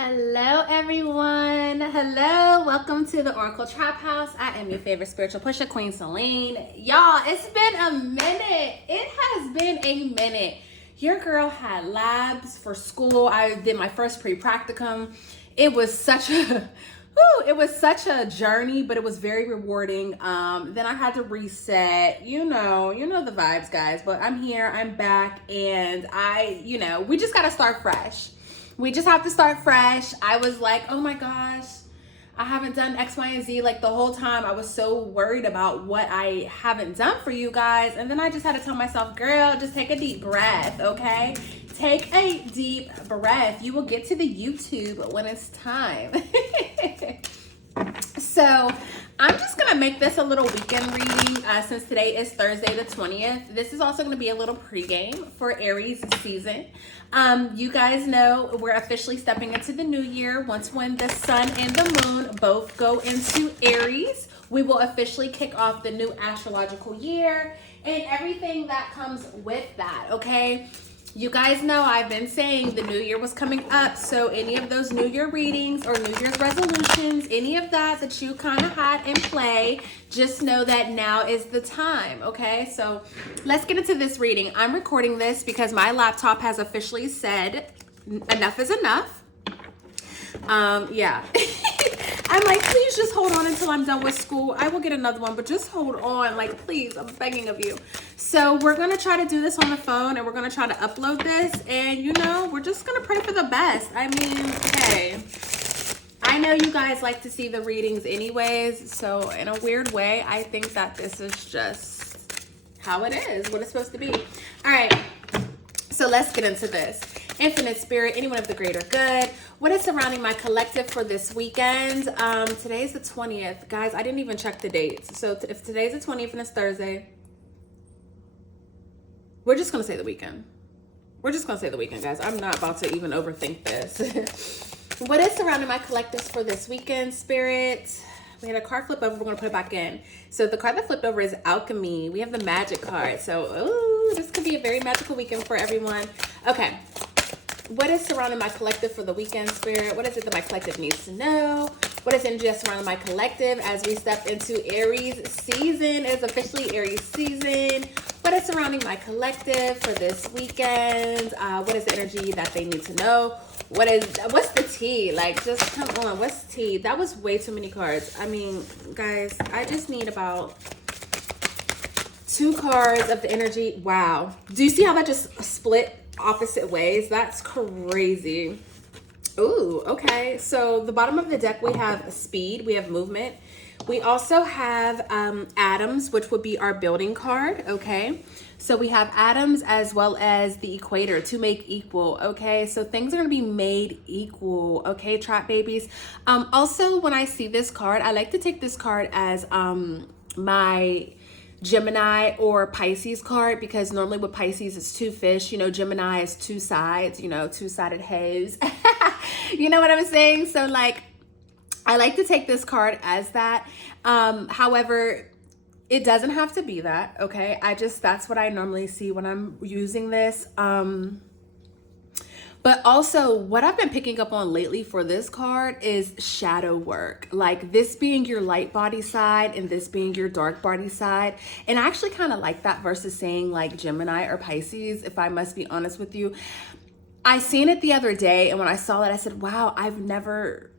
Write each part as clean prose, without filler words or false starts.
Hello, everyone. Hello. Welcome to the Oracle Trap House. I am your favorite spiritual pusher, Queen Celine. Y'all, it's been a minute. It has been a minute. Your girl had labs for school. I did my first pre-practicum. It was such a journey, but it was very rewarding. Then I had to reset. You know the vibes, guys. But I'm here. I'm back, and we just gotta start fresh. We just have to start fresh. I was like, oh my gosh, I haven't done X, Y, and Z. Like the whole time I was so worried about what I haven't done for you guys. And then I just had to tell myself, girl, just take a deep breath, okay? Take a deep breath. You will get to the YouTube when it's time. So I'm just gonna make this a little weekend reading since today is Thursday the 20th. This is also gonna be a little pregame for Aries season. You guys know we're officially stepping into the new year. Once when the sun and the moon both go into Aries, we will officially kick off the new astrological year and everything that comes with that, okay? You guys know I've been saying the new year was coming up, so any of those new year readings or new year's resolutions, any of that you kind of had in play, just know that now is the time, okay? So let's get into this reading. I'm recording this because my laptop has officially said enough is enough. Yeah. I'm like, please just hold on until I'm done with school. I will get another one, but just hold on. Like, please, I'm begging of you. So we're going to try to do this on the phone, and we're going to try to upload this. And, we're just going to pray for the best. I mean, hey, I know you guys like to see the readings anyways. So in a weird way, I think that this is just how it is, what it's supposed to be. All right. So let's get into this. Infinite Spirit, anyone of the greater good, what is surrounding my collective for this weekend? Today's the 20th. Guys, I didn't even check the dates. So if today's the 20th and it's Thursday, we're just going to say the weekend. We're just going to say the weekend, guys. I'm not about to even overthink this. What is surrounding my collectives for this weekend, Spirit? We had a card flip over. We're going to put it back in. So the card that flipped over is Alchemy. We have the Magic card. So, ooh, this could be a very magical weekend for everyone. Okay. What is surrounding my collective for the weekend, Spirit? What is it that my collective needs to know? What is energy surrounding my collective as we step into Aries season? It's officially Aries season. What is surrounding my collective for this weekend? What is the energy that they need to know? What's the tea? Like, just come on. What's the tea? That was way too many cards. I mean, guys, I just need about 2 cards of the energy. Wow. Do you see how that just split opposite ways? That's crazy. Ooh, okay. So the bottom of the deck, we have speed, we have movement. We also have atoms, which would be our building card, okay? So we have atoms as well as the equator to make equal, okay? So things are gonna be made equal, okay, trap babies? Also, when I see this card, I like to take this card as my Gemini or Pisces card, because normally with Pisces it's 2 fish, Gemini is 2 sides, 2-sided haze. You know what I'm saying? So like, I like to take this card as that. However, it doesn't have to be that, okay? That's what I normally see when I'm using this. But also what I've been picking up on lately for this card is shadow work, like this being your light body side and this being your dark body side. And I actually kind of like that versus saying like Gemini or Pisces, if I must be honest with you. I seen it the other day, and when I saw it, I said, wow, I've never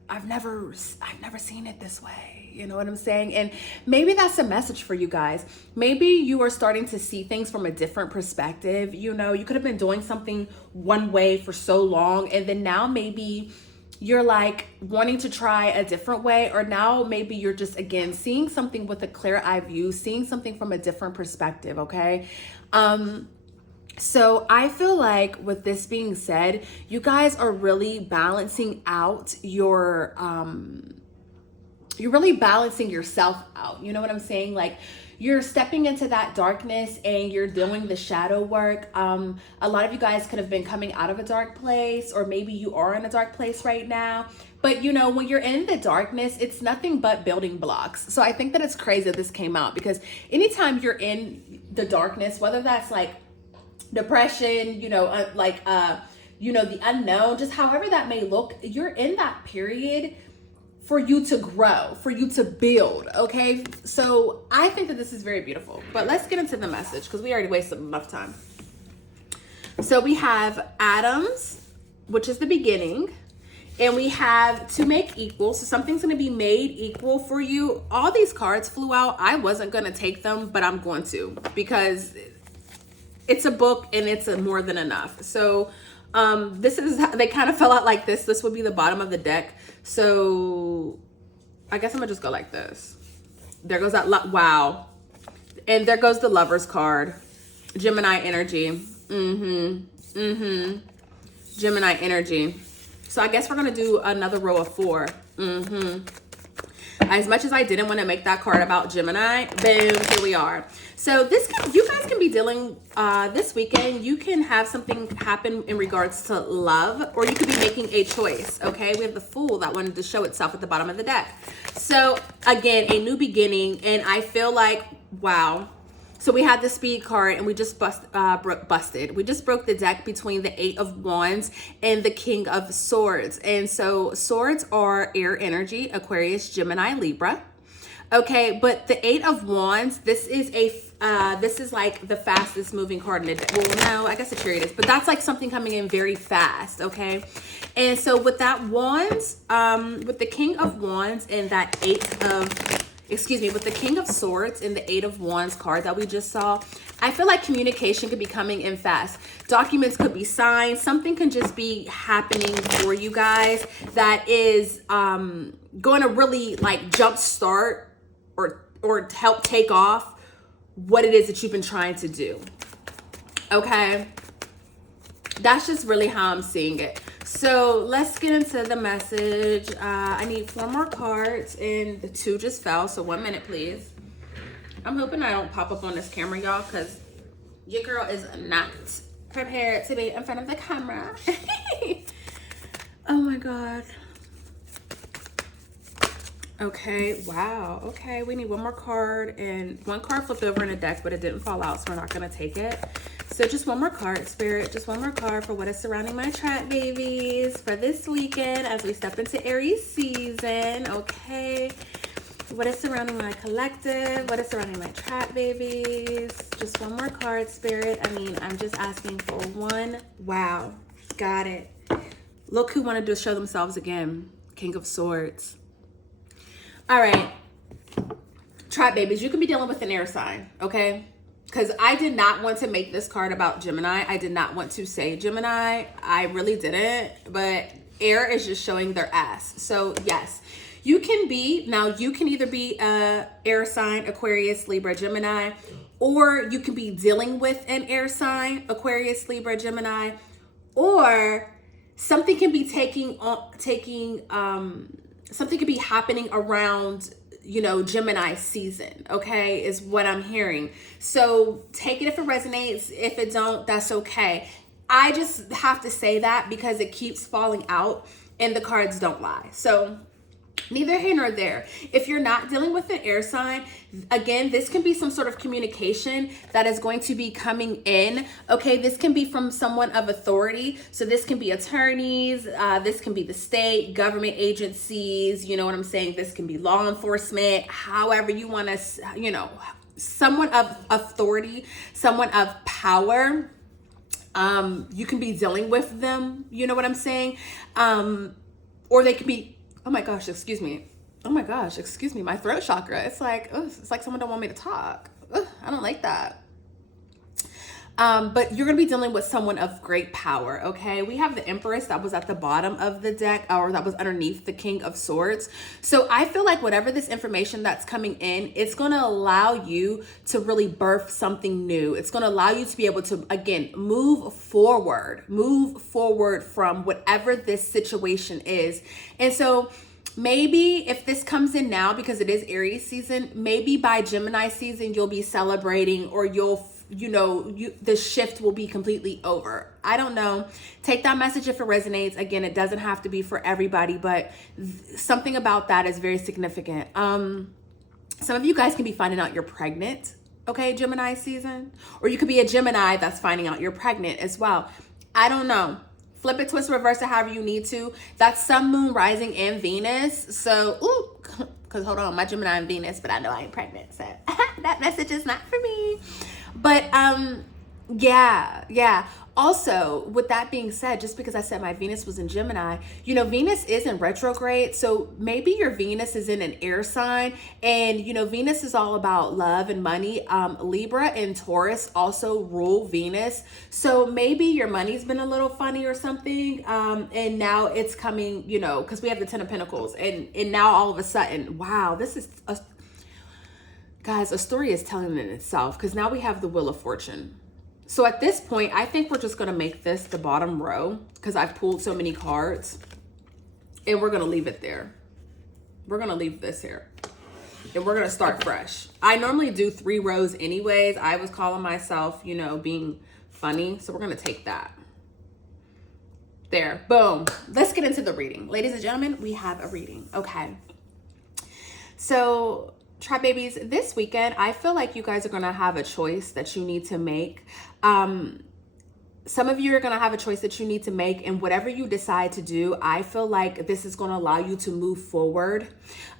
seen it this way. You know what I'm saying? And maybe that's a message for you guys. Maybe you are starting to see things from a different perspective. You could have been doing something one way for so long, and then now maybe you're like wanting to try a different way, or now maybe you're just, again, seeing something with a clear eye view, seeing something from a different perspective, okay? So I feel like with this being said, you guys are really balancing out you're really balancing yourself out. You know what I'm saying? Like, you're stepping into that darkness and you're doing the shadow work. A lot of you guys could have been coming out of a dark place, or maybe you are in a dark place right now. But when you're in the darkness, it's nothing but building blocks. So I think that it's crazy that this came out, because anytime you're in the darkness, whether that's like depression, you know, the unknown, just however that may look, you're in that period for you to grow, for you to build, okay? So I think that this is very beautiful. But let's get into the message because we already wasted enough time. So we have atoms, which is the beginning, and we have to make equal. So something's going to be made equal for you. All these cards flew out. I wasn't going to take them, but I'm going to because it's a book and it's more than enough. So this is, they kind of fell out like this. This would be the bottom of the deck. So I guess I'm gonna just go like this. There goes that, wow. And there goes the Lover's card. Gemini energy. Gemini energy. So I guess we're gonna do another row of 4. As much as I didn't want to make that card about Gemini, boom, here we are. So you guys can be dealing this weekend. You can have something happen in regards to love, or you could be making a choice. Okay, we have the Fool that wanted to show itself at the bottom of the deck. So again, a new beginning, and I feel like, wow. So we had the Speed card, and we just busted. We just broke the deck between the 8 of Wands and the King of Swords. And so swords are air energy, Aquarius, Gemini, Libra. Okay, but the 8 of Wands, this is like the fastest moving card in the deck. Well, no, I guess the Chariot is, but that's like something coming in very fast, okay? And so with that Wands, with the King of Wands and that with the King of Swords and the 8 of Wands card that we just saw, I feel like communication could be coming in fast. Documents could be signed. Something can just be happening for you guys that is going to really like jumpstart or help take off what it is that you've been trying to do. Okay? That's just really how I'm seeing it. So let's get into the message. I need 4 more cards, and the 2 just fell. So 1 minute, please. I'm hoping I don't pop up on this camera, y'all, because your girl is not prepared to be in front of the camera. Oh my God. Okay, wow. Okay, we need 1 more card, and 1 card flipped over in a deck, but it didn't fall out, so we're not going to take it. So just 1 more card, Spirit. Just 1 more card for what is surrounding my track babies for this weekend as we step into Aries season. Okay. What is surrounding my collective? What is surrounding my track babies? Just 1 more card, Spirit. I mean, I'm just asking for 1. Wow. Got it. Look who wanted to show themselves again. King of Swords. All right. Track babies, you could be dealing with an air sign, okay? Because I did not want to make this card about Gemini. I did not want to say Gemini. I really didn't. But air is just showing their ass. So yes, you can either be a air sign, Aquarius, Libra, Gemini, or you can be dealing with an air sign, Aquarius, Libra, Gemini, or something can be something could be happening around, you know, Gemini season, okay, is what I'm hearing. So take it if it resonates. If it don't, that's okay. I just have to say that because it keeps falling out and the cards don't lie. So neither here nor there. If you're not dealing with an air sign, again, this can be some sort of communication that is going to be coming in. Okay, this can be from someone of authority. So this can be attorneys, this can be the state, government agencies, you know what I'm saying? This can be law enforcement, however you want to, you know, someone of authority, someone of power. You can be dealing with them, you know what I'm saying? Or they could be, oh my gosh, excuse me. Oh my gosh, excuse me. My throat chakra. It's like, ugh, it's like someone don't want me to talk. Ugh, I don't like that. But you're going to be dealing with someone of great power, okay? We have the Empress that was at the bottom of the deck, or that was underneath the King of Swords. So I feel like whatever this information that's coming in, it's going to allow you to really birth something new. It's going to allow you to be able to, again, move forward from whatever this situation is. And so maybe if this comes in now, because it is Aries season, maybe by Gemini season, you'll be celebrating, or the shift will be completely over. I don't know. Take that message if it resonates. Again, it doesn't have to be for everybody, but something about that is very significant. Some of you guys can be finding out you're pregnant, okay, Gemini season, or you could be a Gemini that's finding out you're pregnant as well. I don't know. Flip it, twist, reverse it however you need to. That's Sun, Moon, Rising, and Venus. So, because hold on, my Gemini and Venus, but I know I ain't pregnant, so that message is not for me. But yeah. Also, with that being said, just because I said my Venus was in Gemini, you know, Venus is in retrograde. So maybe your Venus is in an air sign, and, you know, Venus is all about love and money. Libra and Taurus also rule Venus. So maybe your money's been a little funny or something. And now it's coming, you know, because we have the 10 of Pentacles, and now all of a sudden, wow, this is, guys, a story is telling in itself, because now we have the Wheel of Fortune. So at this point, I think we're just going to make this the bottom row, because I've pulled so many cards, and we're going to leave it there. We're going to leave this here, and we're going to start fresh. I normally do 3 rows anyways. I was calling myself, you know, being funny. So we're going to take that. There, boom. Let's get into the reading. Ladies and gentlemen, we have a reading. Okay. So, Tribe Babies, this weekend, I feel like you guys are going to have a choice that you need to make. Some of you are going to have a choice that you need to make, and whatever you decide to do, I feel like this is going to allow you to move forward.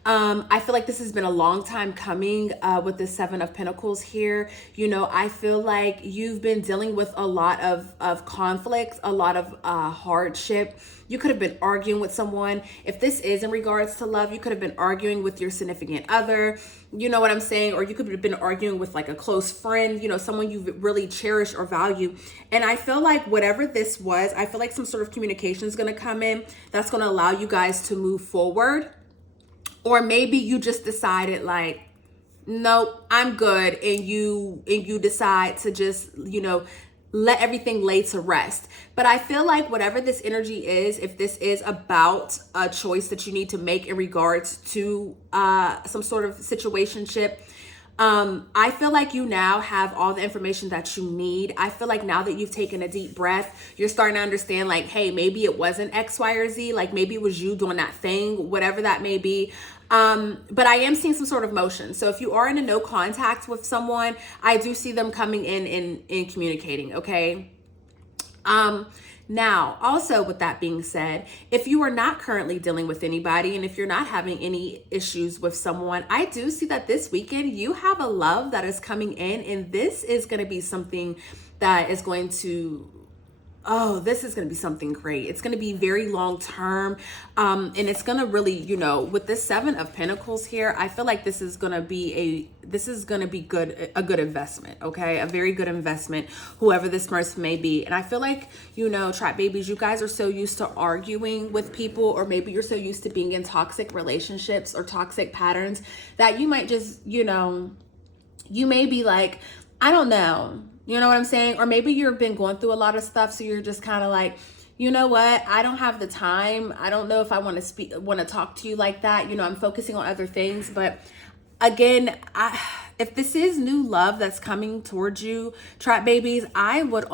I feel like this has been a long time coming with the 7 of Pentacles here. You know, I feel like you've been dealing with a lot of conflict, a lot of hardship. You could have been arguing with someone. If this is in regards to love, you could have been arguing with your significant other. You know what I'm saying? Or you could have been arguing with like a close friend, you know, someone you really cherish or value. And I feel like whatever this was, I feel like some sort of communication is going to come in that's going to allow you guys to move forward. Or maybe you just decided like, nope, I'm good. And you decide to just, you know, let everything lay to rest. But I feel like whatever this energy is, if this is about a choice that you need to make in regards to some sort of situationship, I feel like you now have all the information that you need. I feel like now that you've taken a deep breath, you're starting to understand like, hey, maybe it wasn't X, Y, or Z. Like maybe it was you doing that thing, whatever that may be. But I am seeing some sort of motion. So if you are in a no contact with someone, I do see them coming in communicating. Okay. Now, also with that being said, if you are not currently dealing with anybody, and if you're not having any issues with someone, I do see that this weekend you have a love that is coming in, and this is going to be something that is going to, this is going to be something great. It's going to be very long term. And it's going to really, you know, with this 7 of Pentacles here, I feel like this is going to be a good investment. Okay. A very good investment, whoever this person may be. And I feel like, you know, Trap Babies, you guys are so used to arguing with people, or maybe you're so used to being in toxic relationships or toxic patterns that you might just, you know, you may be like, I don't know. You know what I'm saying? Or maybe you've been going through a lot of stuff, so you're just kind of like, you know what? I don't have the time. I don't know if I want to talk to you like that. You know, I'm focusing on other things. But again, if this is new love that's coming towards you, Trap Babies, I would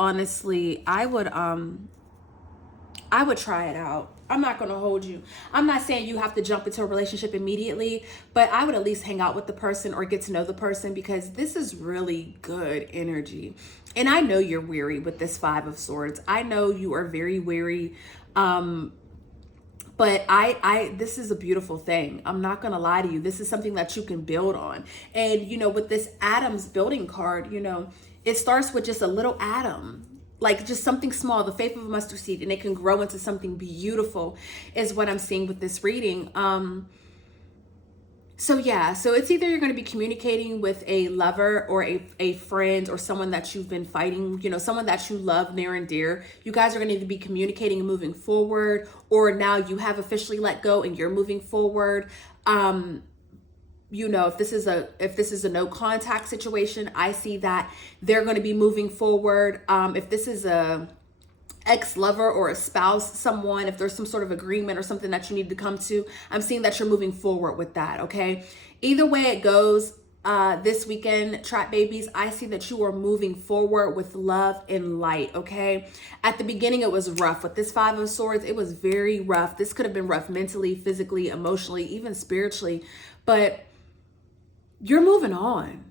try it out. I'm not going to hold you. I'm not saying you have to jump into a relationship immediately, but I would at least hang out with the person or get to know the person, because this is really good energy. And I know you're weary with this 5 of Swords. I know you are very weary. But this is a beautiful thing. I'm not going to lie to you. This is something that you can build on. And, you know, with this Adam's building card, you know, it starts with just a little atom. Like just something small, the faith of a mustard seed, and it can grow into something beautiful is what I'm seeing with this reading. So yeah, so it's either you're going to be communicating with a lover or a friend or someone that you've been fighting, you know, someone that you love near and dear. You guys are going to either be communicating and moving forward, or now you have officially let go and you're moving forward. You know, if this is a no contact situation, I see that they're going to be moving forward. If this is a ex-lover or a spouse, someone, if there's some sort of agreement or something that you need to come to, I'm seeing that you're moving forward with that. Okay. Either way it goes, this weekend, Trap Babies, I see that you are moving forward with love and light. Okay. At the beginning, it was rough with this 5 of Swords. It was very rough. This could have been rough mentally, physically, emotionally, even spiritually, but you're moving on.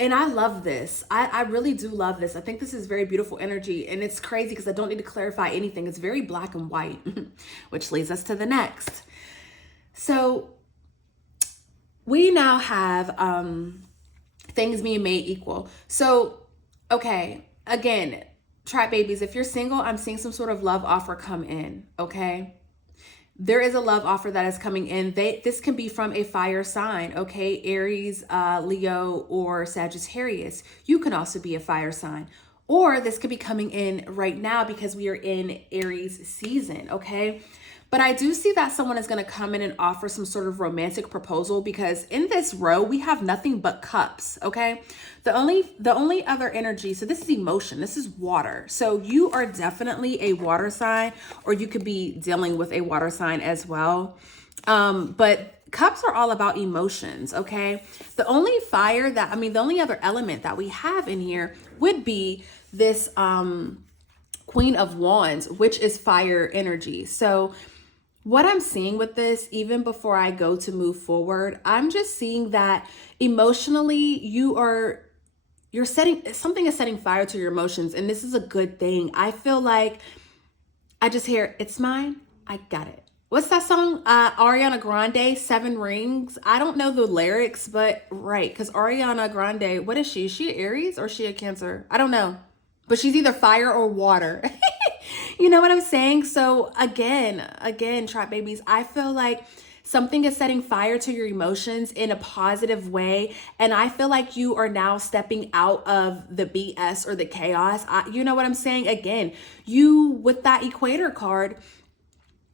And I love this. I really do love this. I think this is very beautiful energy. And it's crazy because I don't need to clarify anything. It's very black and white, which leads us to the next. So we now have things being made equal. So, okay, again, tribe babies, if you're single, I'm seeing some sort of love offer come in, okay? There is a love offer that is coming in. This can be from a fire sign, okay? Aries, Leo, or Sagittarius. You can also be a fire sign. Or this could be coming in right now because we are in Aries season, okay? But I do see that someone is going to come in and offer some sort of romantic proposal, because in this row, we have nothing but cups, okay? The only other energy, so this is emotion, this is water. So you are definitely a water sign, or you could be dealing with a water sign as well. But cups are all about emotions, okay? The only the only other element that we have in here would be this Queen of Wands, which is fire energy. So what I'm seeing with this, even before I go to move forward, I'm just seeing that emotionally you're setting fire to your emotions, and this is a good thing. I feel like I just hear, it's mine, I got it. What's that song? Ariana Grande, Seven Rings. I don't know the lyrics, but right, because Ariana Grande, what is she? Is she Aries or is she a Cancer? I don't know, but she's either fire or water. You know what I'm saying? So again, tribe babies, I feel like something is setting fire to your emotions in a positive way. And I feel like you are now stepping out of the BS or the chaos. You know what I'm saying? Again, you, with that equator card,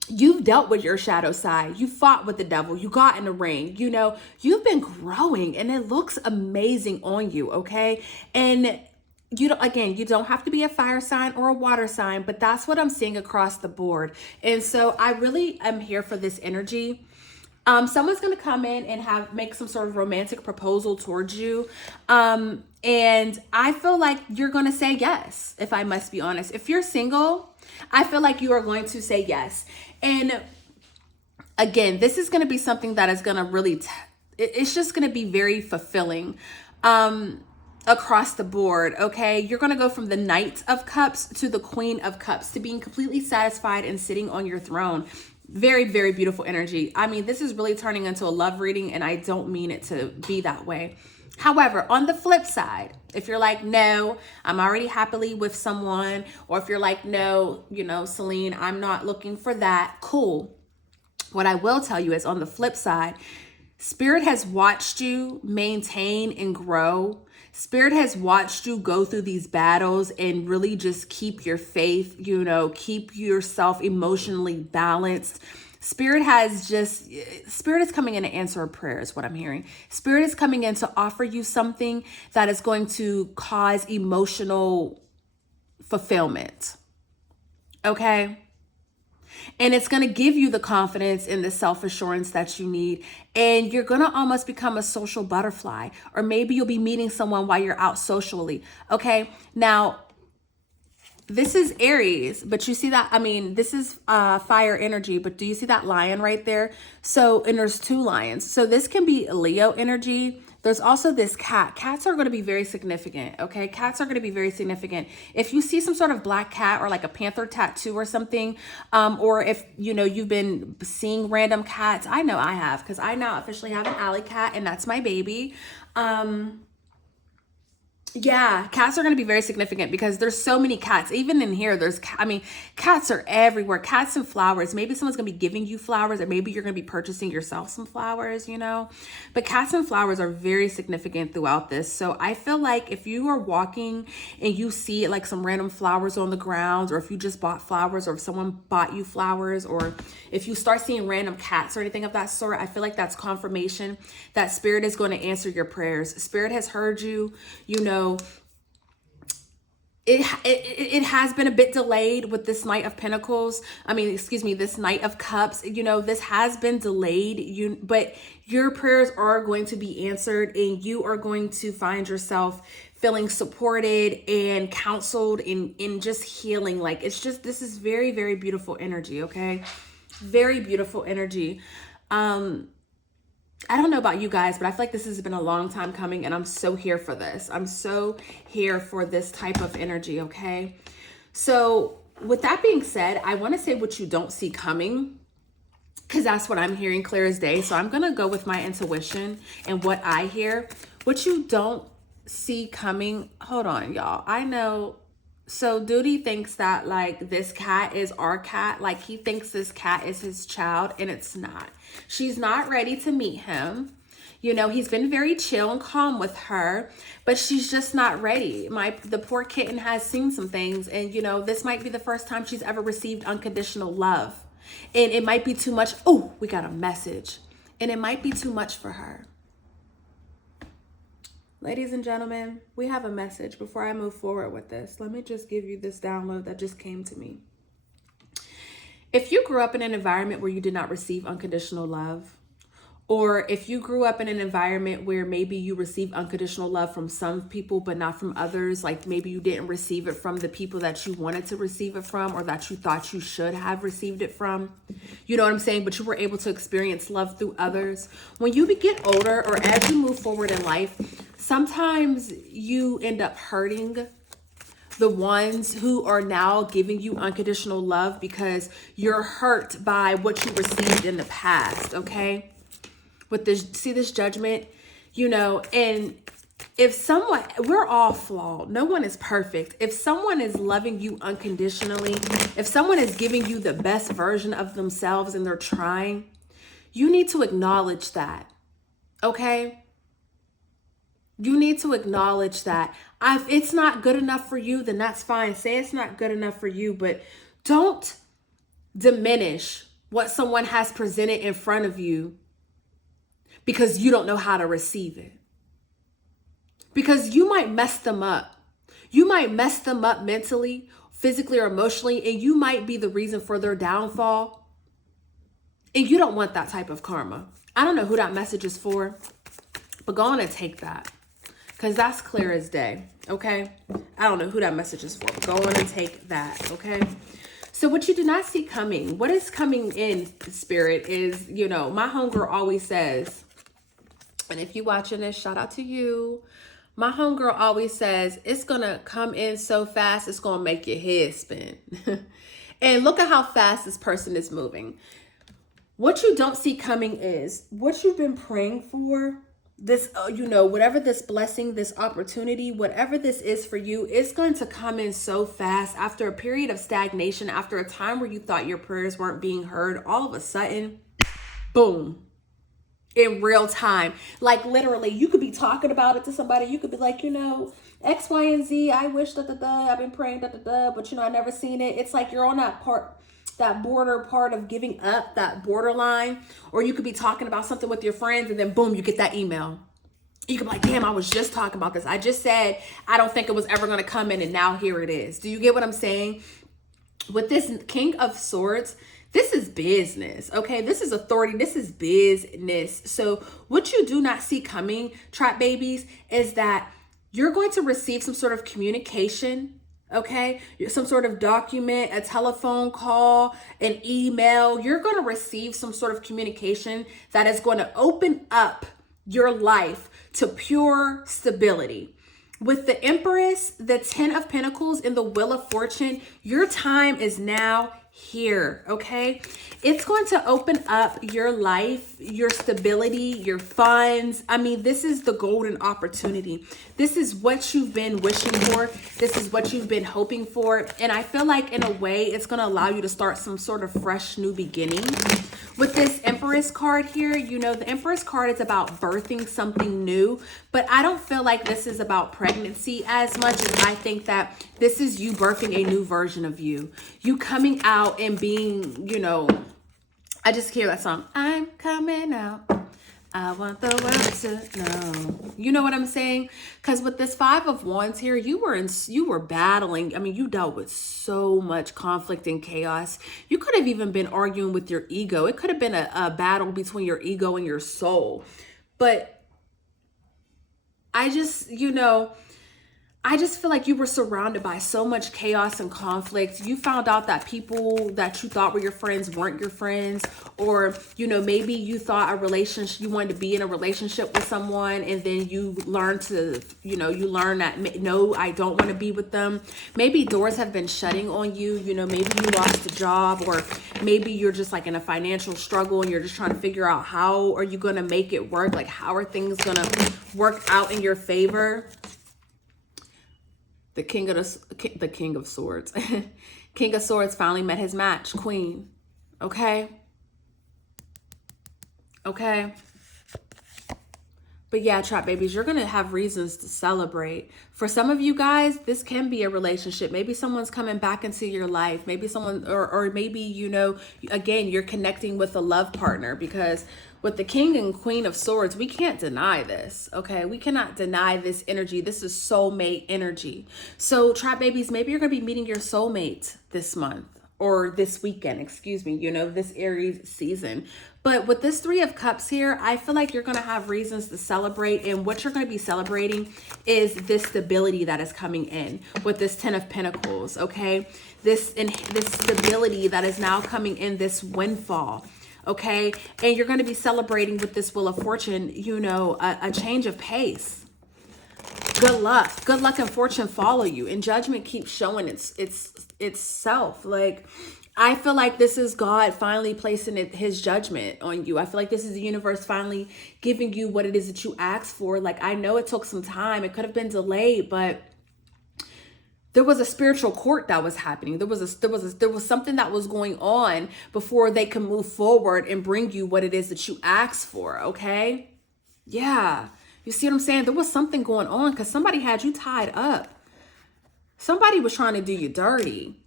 you've dealt with your shadow side. You fought with the devil. You got in the ring. You know, you've been growing and it looks amazing on you, okay? And you don't have to be a fire sign or a water sign, but that's what I'm seeing across the board. And so I really am here for this energy. Someone's going to come in and make some sort of romantic proposal towards you. And I feel like you're going to say yes, if I must be honest. If you're single, I feel like you are going to say yes. And again, this is going to be something that is going to really, it's just going to be very fulfilling. Across the board, okay? You're going to go from the Knight of Cups to the Queen of Cups, to being completely satisfied and sitting on your throne. Very, very beautiful energy. I mean, this is really turning into a love reading, and I don't mean it to be that way. However, on the flip side, if you're like, no, I'm already happily with someone, or if you're like, no, Celine, I'm not looking for that, cool. What I will tell you is, on the flip side, Spirit has watched you maintain and grow. Spirit has watched you go through these battles and really just keep your faith, keep yourself emotionally balanced. Spirit is coming in to answer a prayer is what I'm hearing. Spirit is coming in to offer you something that is going to cause emotional fulfillment. Okay? And it's going to give you the confidence and the self-assurance that you need. And you're going to almost become a social butterfly. Or maybe you'll be meeting someone while you're out socially. Okay. Now, this is Aries, but you see that, this is fire energy, but do you see that lion right there? So, and there's two lions. So this can be Leo energy. There's also this cat. Cats are going to be very significant, okay? Cats are going to be very significant. If you see some sort of black cat or like a panther tattoo or something, or if, you've been seeing random cats, I know I have, because I now officially have an alley cat, and that's my baby. Yeah, cats are going to be very significant because there's so many cats. Even in here, cats are everywhere. Cats and flowers. Maybe someone's going to be giving you flowers, or maybe you're going to be purchasing yourself some flowers, But cats and flowers are very significant throughout this. So I feel like if you are walking and you see like some random flowers on the ground, or if you just bought flowers, or if someone bought you flowers, or if you start seeing random cats or anything of that sort, I feel like that's confirmation that Spirit is going to answer your prayers. Spirit has heard you, It has been a bit delayed with this Knight of Pentacles. This Knight of Cups. This has been delayed. But your prayers are going to be answered, and you are going to find yourself feeling supported and counseled in just healing. Like, this is very, very beautiful energy. Okay, very beautiful energy. I don't know about you guys, but I feel like this has been a long time coming, and I'm so here for this. I'm so here for this type of energy, okay? So with that being said, I want to say what you don't see coming, because that's what I'm hearing clear as day. So I'm going to go with my intuition and what I hear. What you don't see coming, hold on, y'all. I know. So Duty thinks that like this cat is our cat. Like he thinks this cat is his child, and it's not. She's not ready to meet him. You know, he's been very chill and calm with her, but she's just not ready. The poor kitten has seen some things, and you know, this might be the first time she's ever received unconditional love. And it might be too much. Oh, we got a message. And it might be too much for her. Ladies and gentlemen, we have a message. Before I move forward with this, let me just give you this download that just came to me. If you grew up in an environment where you did not receive unconditional love, or if you grew up in an environment where maybe you received unconditional love from some people, but not from others, like maybe you didn't receive it from the people that you wanted to receive it from, or that you thought you should have received it from, you know what I'm saying? But you were able to experience love through others. When you get older, or as you move forward in life, sometimes you end up hurting the ones who are now giving you unconditional love because you're hurt by what you received in the past, okay? With this, see this judgment, you know, and if someone, we're all flawed. No one is perfect. If someone is loving you unconditionally, if someone is giving you the best version of themselves and they're trying, you need to acknowledge that, okay? You need to acknowledge that. If it's not good enough for you, then that's fine. Say it's not good enough for you, but don't diminish what someone has presented in front of you because you don't know how to receive it. Because you might mess them up. You might mess them up mentally, physically, or emotionally, and you might be the reason for their downfall. And you don't want that type of karma. I don't know who that message is for, but go on and take that. Because that's clear as day, okay? I don't know who that message is for. But go on and take that, okay? So what you do not see coming, what is coming in, Spirit, is, you know, my homegirl always says, and if you watching this, shout out to you. My homegirl always says, it's going to come in so fast, it's going to make your head spin. And look at how fast this person is moving. What you don't see coming is what you've been praying for. This, you know, whatever this blessing, this opportunity, whatever this is for you, it's going to come in so fast after a period of stagnation, after a time where you thought your prayers weren't being heard. All of a sudden, boom. In real time. Like literally, you could be talking about it to somebody. You could be like, you know, X, Y, and Z. I wish I've been praying but you know, I never seen it. It's like you're on that part, that border part of giving up, that borderline. Or you could be talking about something with your friends and then boom, you get that email. You could be like, damn, I was just talking about this. I just said, I don't think it was ever going to come in, and now here it is. Do you get what I'm saying? With this King of Swords, this is business, okay? This is authority. This is business. So what you do not see coming, trap babies, is that you're going to receive some sort of communication, okay? Some sort of document, a telephone call, an email. You're going to receive some sort of communication that is going to open up your life to pure stability. With the Empress, the 10 of Pentacles, and the Wheel of Fortune, your time is now here, okay? It's going to open up your life, your stability, your funds. I mean, this is the golden opportunity. This is what you've been wishing for. This is what you've been hoping for. And I feel like in a way, it's going to allow you to start some sort of fresh new beginning. With this Empress card here, you know, the Empress card is about birthing something new, but I don't feel like this is about pregnancy as much as I think that this is you birthing a new version of you. You coming out and being, you know, I just hear that song, I'm coming out. I want the world to know. You know what I'm saying? Because with this 5 of Wands here, you were battling. I mean, you dealt with so much conflict and chaos. You could have even been arguing with your ego. It could have been a battle between your ego and your soul. But I just, you know, I just feel like you were surrounded by so much chaos and conflict. You found out that people that you thought were your friends weren't your friends, or, you know, maybe you thought you wanted to be in a relationship with someone, and then you learned to, you know, you learn that, no, I don't want to be with them. Maybe doors have been shutting on you. You know, maybe you lost a job, or maybe you're just like in a financial struggle and you're just trying to figure out how are you going to make it work? Like, how are things going to work out in your favor? The king of swords. King of swords finally met his match, queen. Okay. Okay. But yeah, trap babies, you're going to have reasons to celebrate. For some of you guys, this can be a relationship. Maybe someone's coming back into your life. Maybe someone, or maybe, you know, again, you're connecting with a love partner, because with the king and queen of swords, we can't deny this. Okay. We cannot deny this energy. This is soulmate energy. So trap babies, maybe you're going to be meeting your soulmate this month, or this weekend, excuse me, you know, this Aries season. But with this Three of Cups here, I feel like you're going to have reasons to celebrate. And what you're going to be celebrating is this stability that is coming in with this Ten of Pentacles, okay? This stability that is now coming in, this windfall, okay? And you're going to be celebrating with this Wheel of Fortune, you know, a change of pace. Good luck. Good luck and fortune follow you. And judgment keeps showing itself. Like, I feel like this is God finally placing his judgment on you. I feel like this is the universe finally giving you what it is that you asked for. Like, I know it took some time. It could have been delayed, but there was a spiritual court that was happening. There was something that was going on before they could move forward and bring you what it is that you asked for. Okay. Yeah. You see what I'm saying? There was something going on because somebody had you tied up. Somebody was trying to do you dirty.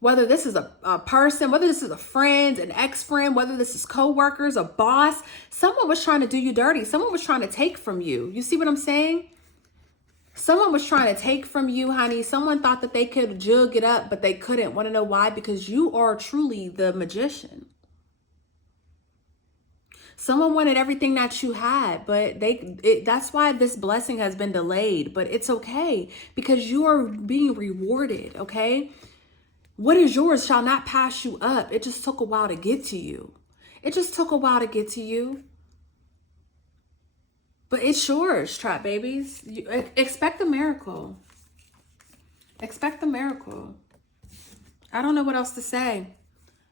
Whether this is a person, whether this is a friend, an ex-friend, whether this is co-workers, a boss, someone was trying to do you dirty. Someone was trying to take from you. You see what I'm saying? Someone was trying to take from you, honey. Someone thought that they could jug it up, but they couldn't. Want to know why? Because you are truly the magician. Someone wanted everything that you had, but that's why this blessing has been delayed. But it's okay, because you are being rewarded, okay? What is yours shall not pass you up. It just took a while to get to you. It just took a while to get to you. But it's yours, trap babies. Expect a miracle. Expect a miracle. I don't know what else to say.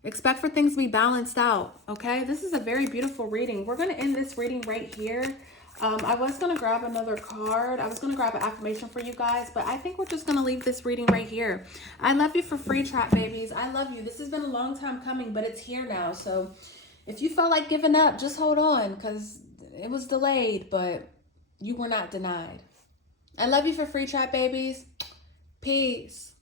Expect for things to be balanced out, okay? This is a very beautiful reading. We're going to end this reading right here. I was going to grab another card. I was going to grab an affirmation for you guys, but I think we're just going to leave this reading right here. I love you for free, trap babies. I love you. This has been a long time coming, but it's here now. So if you felt like giving up, just hold on, because it was delayed, but you were not denied. I love you for free, trap babies. Peace.